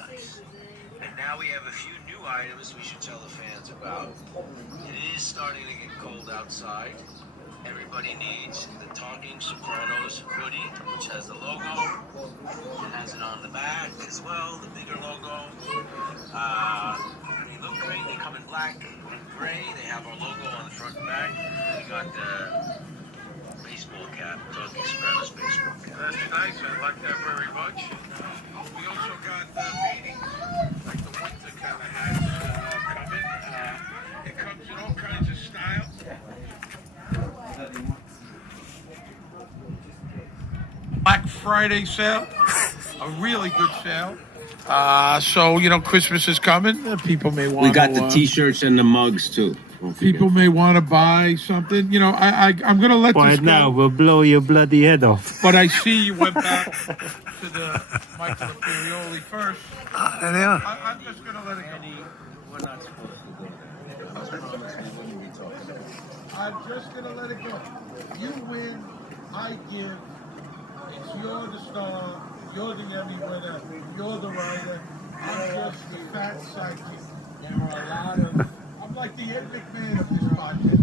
merchandise. And now we have a few new items we should tell the fans about. It is starting to get cold outside. Everybody needs the Talking Sopranos hoodie, which has the logo. It has it on the back as well, the bigger logo. They look great. They come in black and gray. They have our logo on the front and back. We got the baseball cap, Talking Sopranos baseball cap. That's nice. I like that very much. We also got the beanies, like the winter kind of hats coming. It comes in all kinds of styles. Black Friday sale, a really good sale. So, Christmas is coming. People may want We got the T-shirts and the mugs too. People may want to buy something. I'm going to let Why this now? go. We'll blow your bloody head off. But I see you went back to the Michael Imperioli first. There they are. I'm just going to let it go. We're not supposed to go there. I promise we wouldn't be talking about it. I'm just going to let it go. You win, I give. You're the star. You're the Emmy winner. You're the writer. I'm just the fat sidekick. There are a lot of... I'm like the Ed McMahon of this podcast.